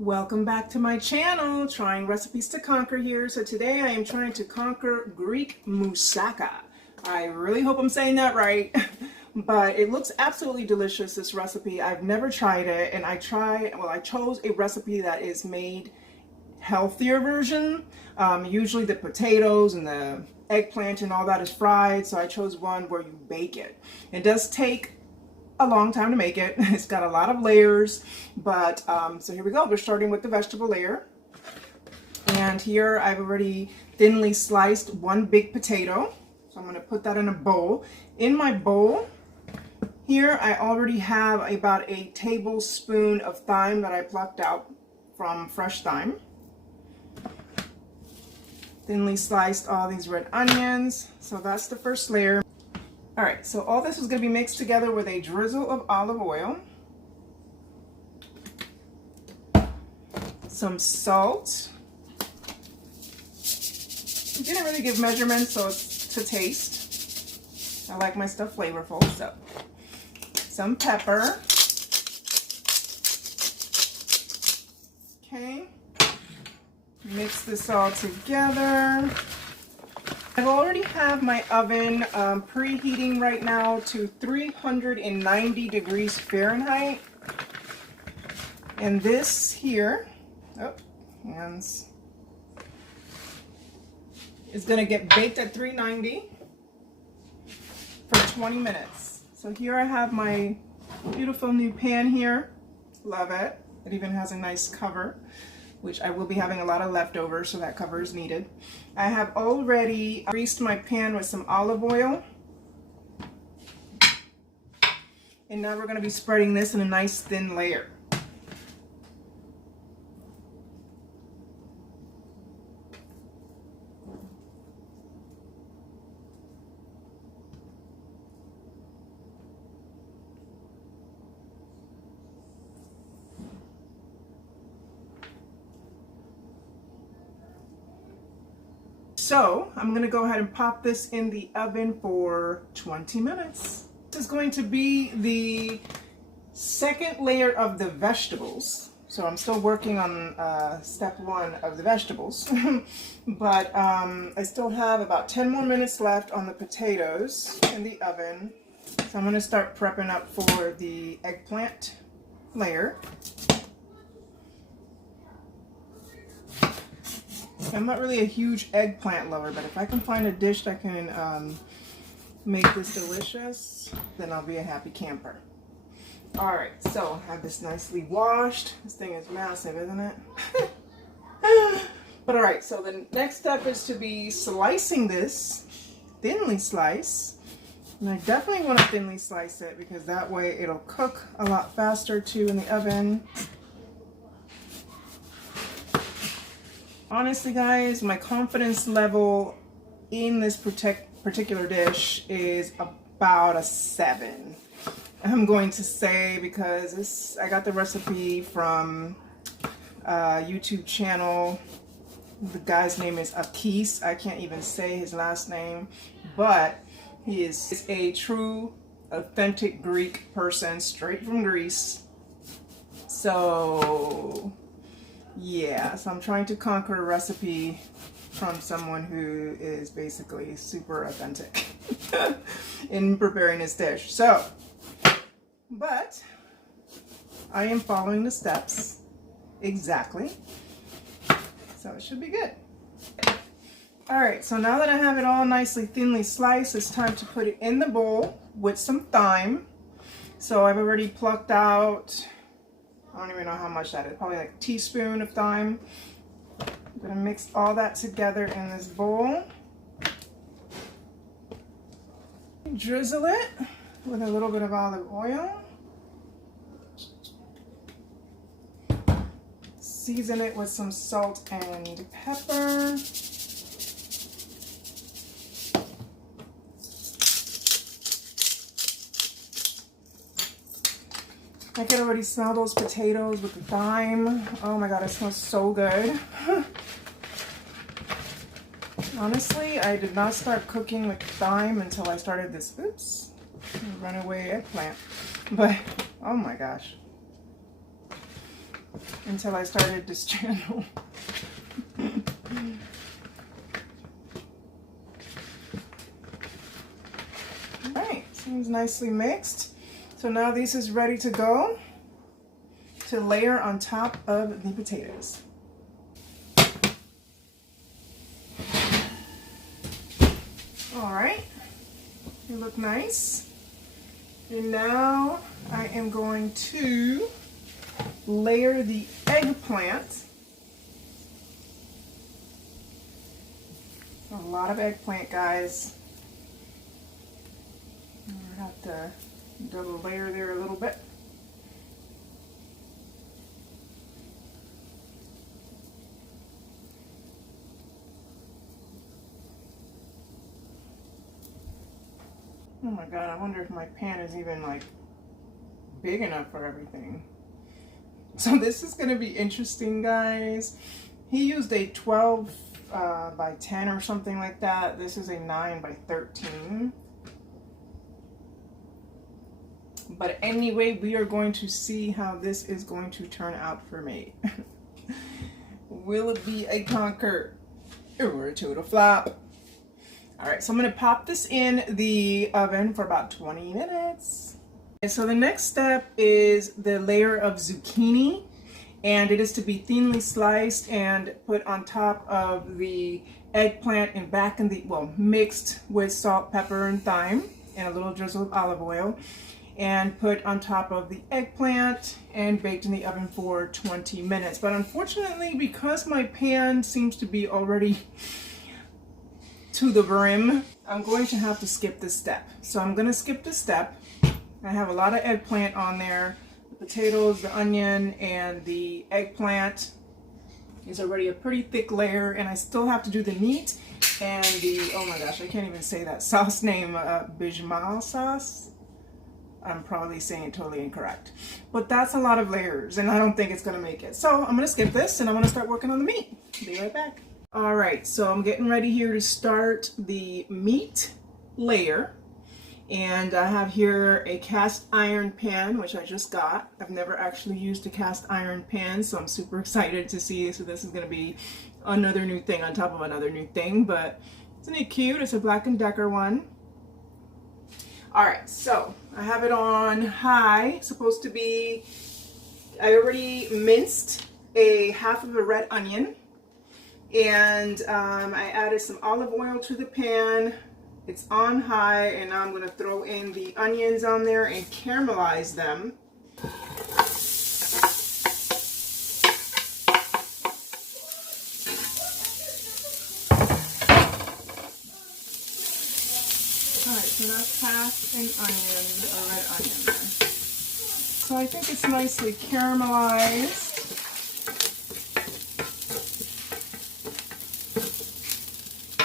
Welcome back to my channel, Trying Recipes to Conquer here. So today I am trying to conquer Greek moussaka. I really hope I'm saying that right, but it looks absolutely delicious, this recipe. I've never tried it, and I chose a recipe that is made healthier version. Usually the potatoes and the eggplant and all that is fried, so I chose one where you bake it. It does take a long time to make it. It's got a lot of layers, but so here we go. We're starting with the vegetable layer, and here I've already thinly sliced one big potato, so I'm going to put that in a bowl. In my bowl here I already have about a tablespoon of thyme that I plucked out from fresh thyme. Thinly sliced all these red onions, so that's the first layer. Alright, so all this is going to be mixed together with a drizzle of olive oil, some salt. I didn't really give measurements, so it's to taste. I like my stuff flavorful, so some pepper. Okay, mix this all together. I already have my oven preheating right now to 390 degrees Fahrenheit. And this here, hands, is going to get baked at 390 for 20 minutes. So here I have my beautiful new pan here. Love it. It even has a nice cover, which I will be having a lot of leftovers, so that cover is needed. I have already greased my pan with some olive oil. And now we're going to be spreading this in a nice thin layer. So I'm going to go ahead and pop this in the oven for 20 minutes. This is going to be the second layer of the vegetables. So I'm still working on step one of the vegetables. But I still have about 10 more minutes left on the potatoes in the oven. So I'm going to start prepping up for the eggplant layer. I'm not really a huge eggplant lover, but if I can find a dish that can make this delicious, then I'll be a happy camper. Alright, so I have this nicely washed. This thing is massive, isn't it? But alright, so the next step is to be slicing this, thinly slice. And I definitely want to thinly slice it because that way it'll cook a lot faster too in the oven. Honestly, guys, my confidence level in this particular dish is about a 7. I'm going to say, because I got the recipe from a YouTube channel. The guy's name is Akis. I can't even say his last name, but he is a true, authentic Greek person, straight from Greece. So yeah, so I'm trying to conquer a recipe from someone who is basically super authentic in preparing this dish. So, but I am following the steps exactly, so it should be good. Alright, so now that I have it all nicely thinly sliced, it's time to put it in the bowl with some thyme. So I've already plucked out, I don't even know how much that is, probably like a teaspoon of thyme. I'm going to mix all that together in this bowl. Drizzle it with a little bit of olive oil. Season it with some salt and pepper. I can already smell those potatoes with the thyme. Oh my god, it smells so good. Honestly, I did not start cooking with thyme until I started this, runaway eggplant. But, oh my gosh. until I started this channel. Alright, seems nicely mixed. So now this is ready to go to layer on top of the potatoes. Alright, they look nice. And now I am going to layer the eggplant. A lot of eggplant, guys. I have to double layer there a little bit. Oh my god, I wonder if my pan is even like big enough for everything. So this is going to be interesting, guys. He used a 12 by 10 or something like that. This is a 9 by 13. But anyway, we are going to see how this is going to turn out for me. Will it be a conquer or a total flop? Alright, so I'm going to pop this in the oven for about 20 minutes. And so the next step is the layer of zucchini, and it is to be thinly sliced and put on top of the eggplant and back in the, well, mixed with salt, pepper, and thyme and a little drizzle of olive oil, and put on top of the eggplant and baked in the oven for 20 minutes. But unfortunately, because my pan seems to be already to the brim, I'm going to have to skip this step. So I'm going to skip this step. I have a lot of eggplant on there. The potatoes, the onion, and the eggplant is already a pretty thick layer, and I still have to do the meat and the, oh my gosh, I can't even say that sauce name, bechamel sauce. I'm probably saying it totally incorrect. But that's a lot of layers, and I don't think it's going to make it. So I'm going to skip this, and I'm going to start working on the meat. Be right back. All right, so I'm getting ready here to start the meat layer. And I have here a cast iron pan, which I just got. I've never actually used a cast iron pan, so I'm super excited to see. So this is going to be another new thing on top of another new thing, but isn't it cute? It's a Black & Decker one. All right, so I have it on high. Supposed to be, I already minced a half of a red onion, and I added some olive oil to the pan. It's on high, and now I'm going to throw in the onions on there and caramelize them. Alright, so that's half an onion, a red onion there. So I think it's nicely caramelized.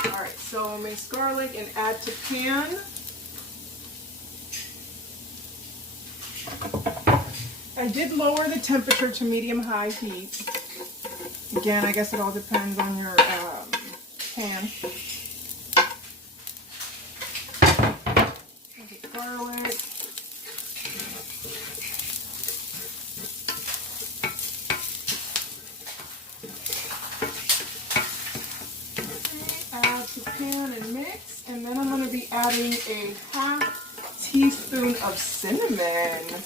Alright, so mince garlic and add to pan. I did lower the temperature to medium-high heat. Again, I guess it all depends on your pan. Garlic. Add to pan and mix, and then I'm going to be adding a half teaspoon of cinnamon.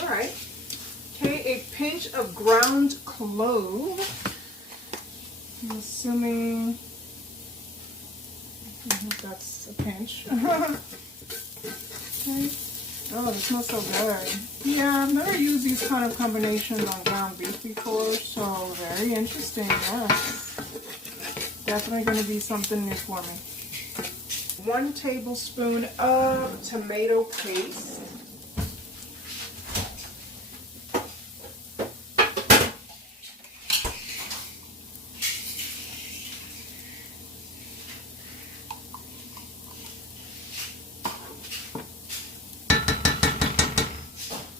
All right. Okay, a pinch of ground clove. I'm assuming, I think that's a pinch. Okay. Oh, it smells so good. Yeah, I've never used these kind of combinations on ground beef before, so very interesting, yes. Definitely going to be something new for me. 1 tablespoon of tomato paste.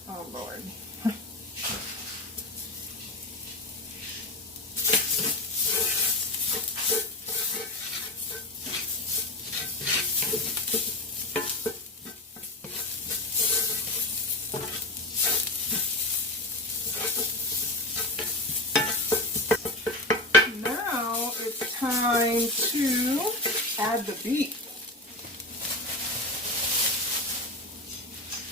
Oh Lord. time to add the beef.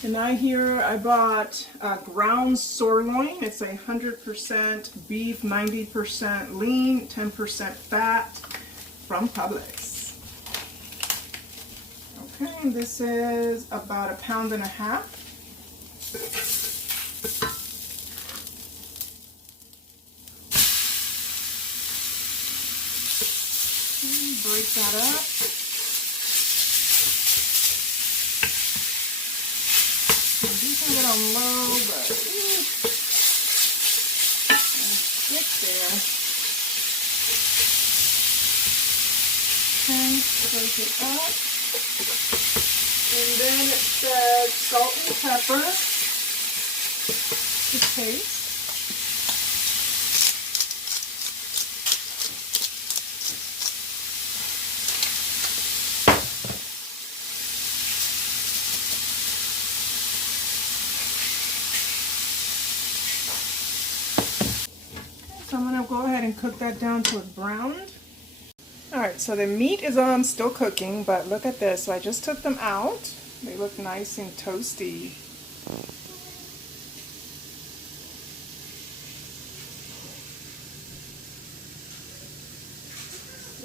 And I bought ground sirloin. It's 100% beef, 90% lean, 10% fat from Publix. Okay, and this is about 1.5 pounds. Break that up. Have it on low, but stick there. Okay, break it up. And then it says salt and pepper to taste. So I'm going to go ahead and cook that down to a browned. Alright, so the meat is on still cooking, but look at this. So I just took them out. They look nice and toasty.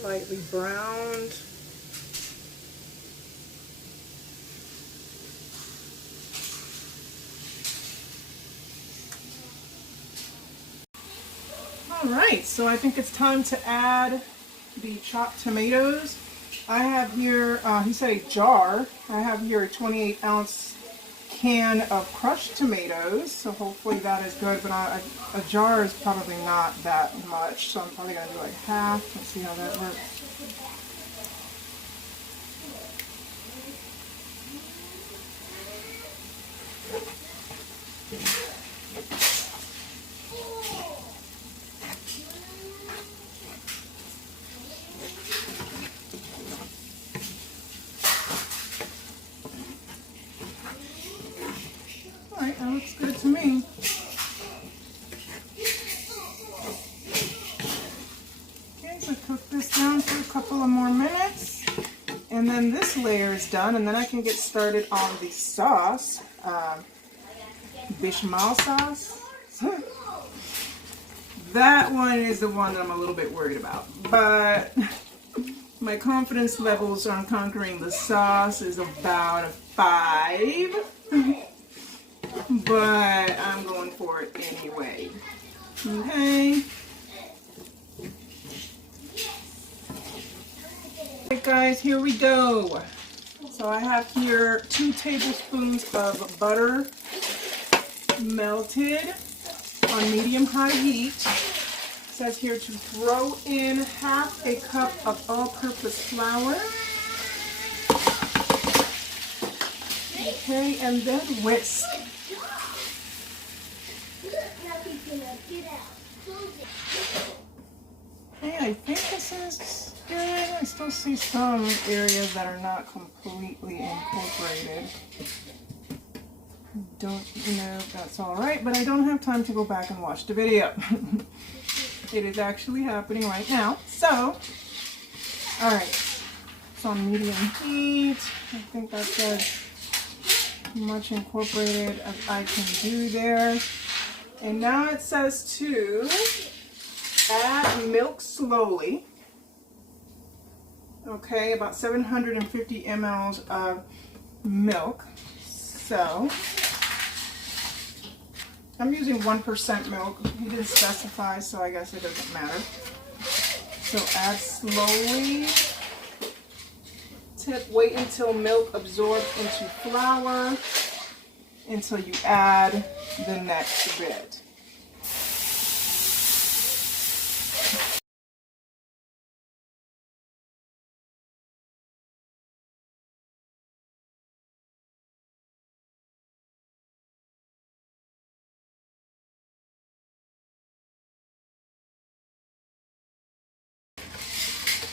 Lightly browned. Alright, so I think it's time to add the chopped tomatoes. I have here, he said a jar. I have here a 28-ounce can of crushed tomatoes, so hopefully that is good, but a jar is probably not that much, so I'm probably going to do like half. Let's see how that works. Alright, that looks good to me. Okay, so cook this down for a couple of more minutes. And then this layer is done, and then I can get started on the sauce. Bechamel sauce. That one is the one that I'm a little bit worried about. But my confidence levels on conquering the sauce is about a 5. But I'm going for it anyway. Okay. Alright guys, here we go. So I have here 2 tablespoons of butter melted on medium-high heat. It says here to throw in half a cup of all-purpose flour. Okay, and then whisk. Okay, I think this is good. I still see some areas that are not completely incorporated. Don't know if that's alright, but I don't have time to go back and watch the video. It is actually happening right now. So, alright. It's on medium heat. I think that's as much incorporated as I can do there. And now it says to add milk slowly. Okay, about 750 mLs of milk. So, I'm using 1% milk. He didn't specify, so I guess it doesn't matter. So add slowly. Tip, wait until milk absorbs into flour until you add the next bit.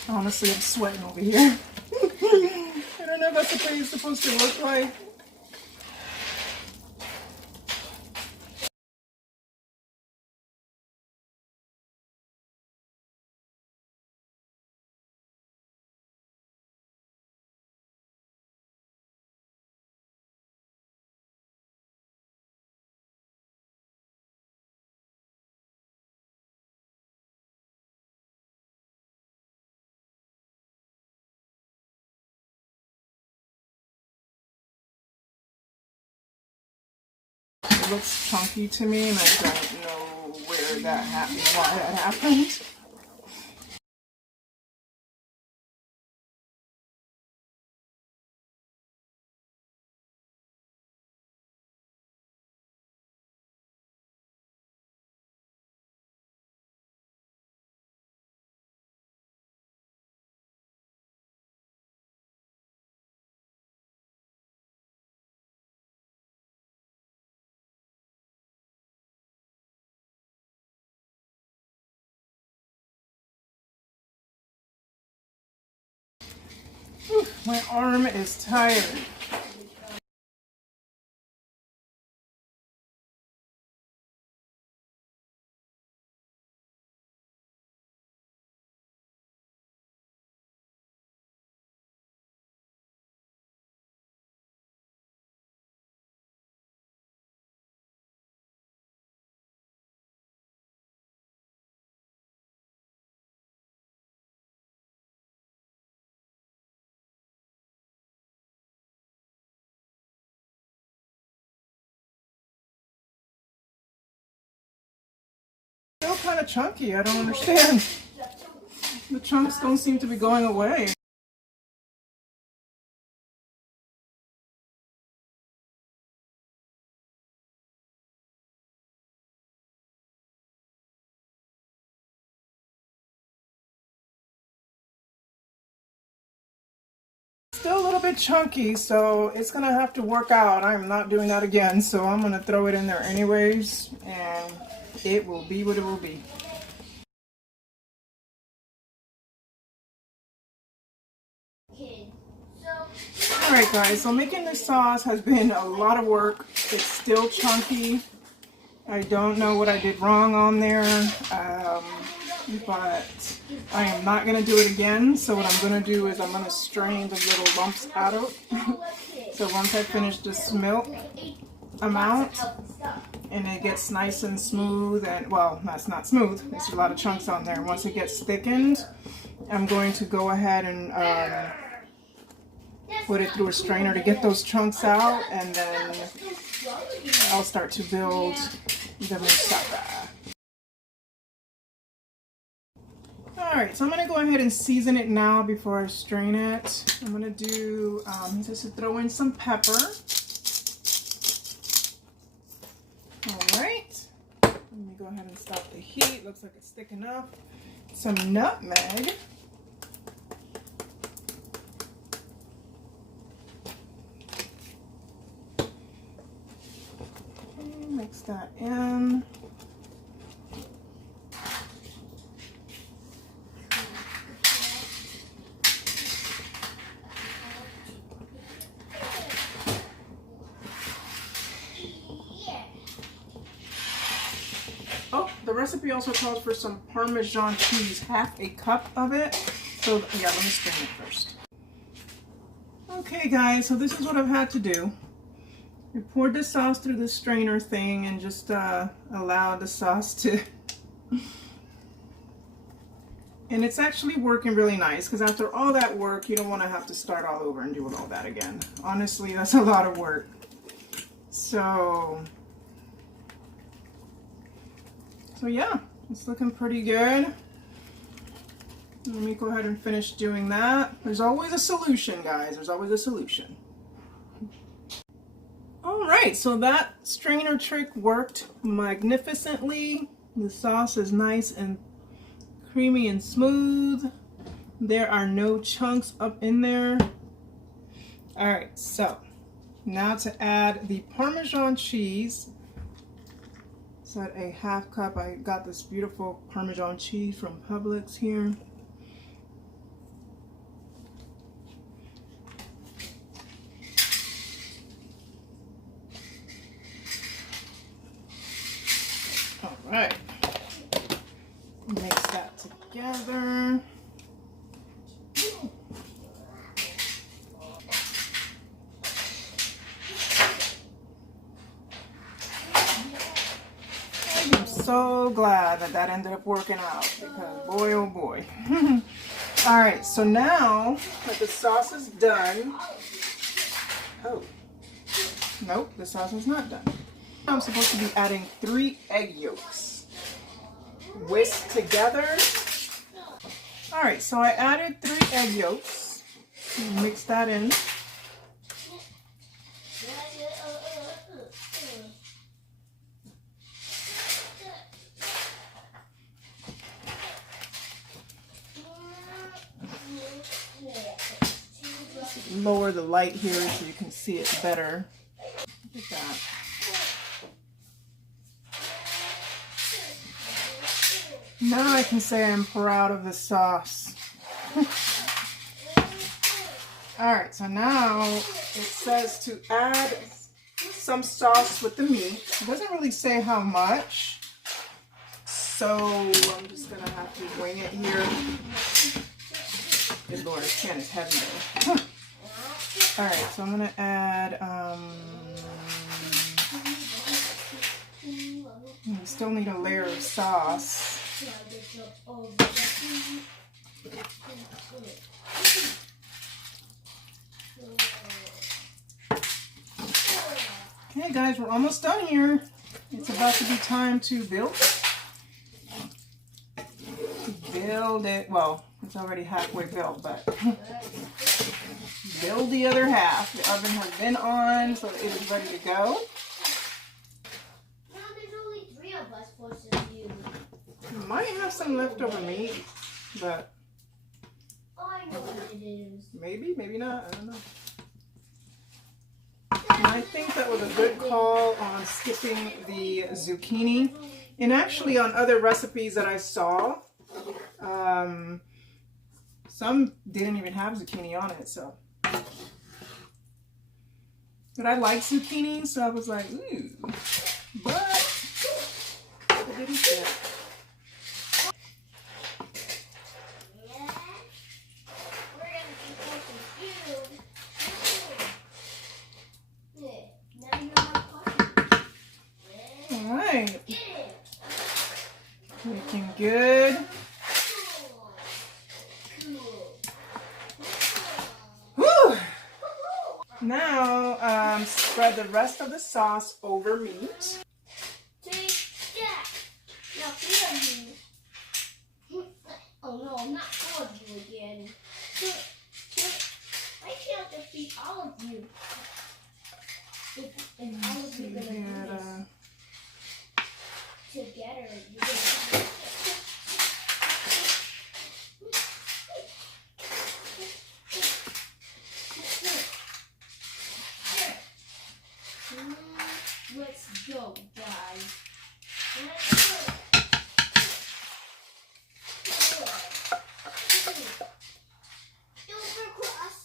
Honestly, I'm sweating over here. I don't know if that's the way it's supposed to look like. it looks chunky to me, and I don't know where that happened, why that happened. Whew, my arm is tired. Still kind of chunky, I don't understand. The chunks don't seem to be going away. Still a little bit chunky, so it's gonna have to work out. I'm not doing that again, so I'm gonna throw it in there anyways, and it will be what it will be. Alright guys, so making this sauce has been a lot of work. It's still chunky. I don't know what I did wrong on there, but I am not going to do it again. So what I'm going to do is I'm going to strain the little lumps out of. So once I finish this milk amount and it gets nice and smooth, and well, that's not smooth, there's a lot of chunks on there. Once it gets thickened, I'm going to go ahead and put it through a strainer to get those chunks out, and then I'll start to build the moussaka. Alright, so I'm going to go ahead and season it now before I strain it. I'm going to do, just throw in some pepper. Alright, let me go ahead and stop the heat. Looks like it's thick enough. Some nutmeg. Mix that in. Oh, the recipe also calls for some Parmesan cheese, half a cup of it. So yeah, let me strain it first. Okay guys, so this is what I've had to do. I poured the sauce through the strainer thing and just allowed the sauce to... And it's actually working really nice, because after all that work, you don't want to have to start all over and do all that again. Honestly, that's a lot of work. So yeah, it's looking pretty good. Let me go ahead and finish doing that. There's always a solution, guys. There's always a solution. Alright, so that strainer trick worked magnificently. The sauce is nice and creamy and smooth. There are no chunks up in there. Alright, so now to add the Parmesan cheese. So at a half cup, I got this beautiful Parmesan cheese from Publix here. Alright, mix that together. I'm so glad that that ended up working out, because boy oh boy. Alright, so now that the sauce is done, oh, nope, the sauce is not done. I'm supposed to be adding 3 egg yolks. Whisk together. All right, so I added 3 egg yolks. Mix that in. Lower the light here so you can see it better. Look at that. Now I can say I'm proud of the sauce. Alright, so now it says to add some sauce with the meat. It doesn't really say how much, so I'm just going to have to wing it here. Good Lord, this can is heavy though. Alright, so I'm going to add, we still need a layer of sauce. Okay guys, we're almost done here. It's about to be time to build it. Well, it's already halfway built, but build the other half. The oven has been on, so it is ready to go. Now there's only 3 of us versus you. Might have some leftover meat, but I know what it is. maybe, maybe not. I don't know. And I think that was a good call on skipping the zucchini. And actually on other recipes that I saw, some didn't even have zucchini on it, so. But I like zucchini, so I was like, ooh. But I didn't fit. Alright. Looking good. Whew. Now, spread the rest of the sauce over meat. Take that. Now 3 of you. Oh no, not 4 of you again. I can't defeat all of you. If all of you are gonna do this together, you're gonna let's go, guys. Let's go. Overcross.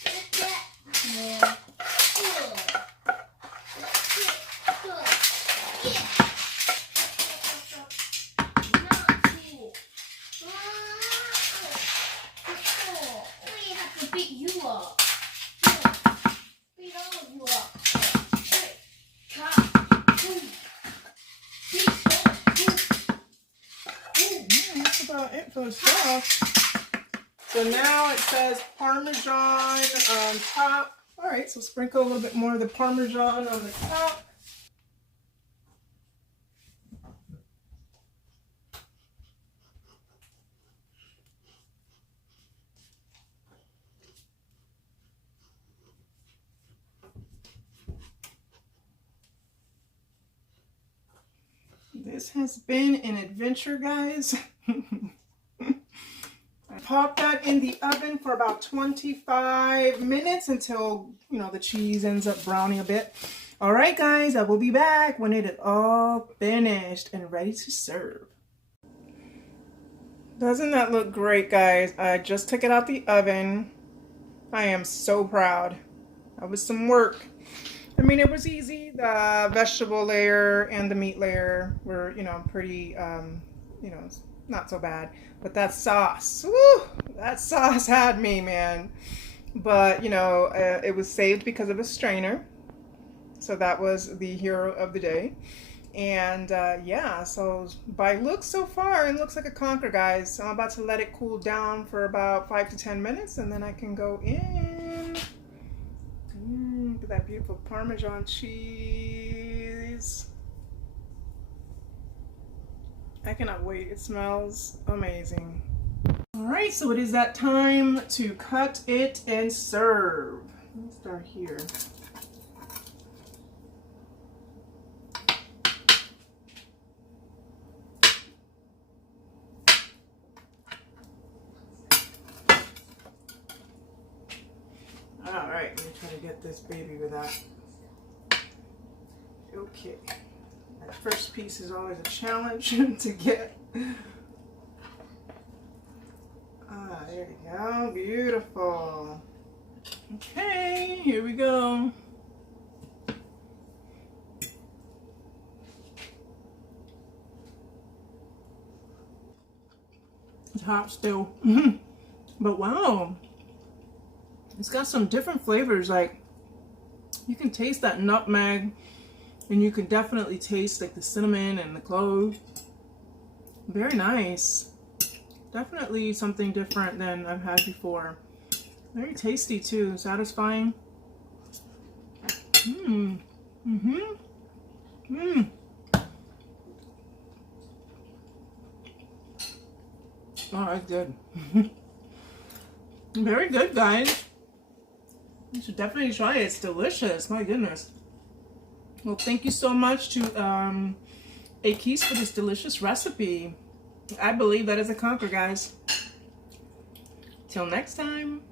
Take that. Yeah. Beat you up. Beat all of you up. That's about it for the sauce. So now it says Parmesan on top. All right, so sprinkle a little bit more of the Parmesan on the top. This has been an adventure, guys. I popped that in the oven for about 25 minutes until, you know, the cheese ends up browning a bit. All right, guys, I will be back when it is all finished and ready to serve. Doesn't that look great, guys? I just took it out the oven. I am so proud. That was some work. I mean, it was easy. The vegetable layer and the meat layer were, you know, pretty, you know, not so bad. But that sauce, woo, that sauce had me, man. But, you know, it was saved because of a strainer. So that was the hero of the day. And yeah, so by looks so far, it looks like a conker, guys. So I'm about to let it cool down for about 5 to 10 minutes, and then I can go in. Look at that beautiful Parmesan cheese. I cannot wait. It smells amazing. All right, so it is that time to cut it and serve. Let's start here. All right, let me try to get this baby without. Okay, that first piece is always a challenge to get. Ah, there we go, beautiful. Okay, here we go. It's hot still, but wow. It's got some different flavors, like you can taste that nutmeg and you can definitely taste like the cinnamon and the clove. Very nice. Definitely something different than I've had before. Very tasty too, satisfying. Oh, that's good. Very good, guys. You should definitely try it. It's delicious. My goodness. Well, thank you so much to Akis for this delicious recipe. I believe that is a conker, guys. Till next time.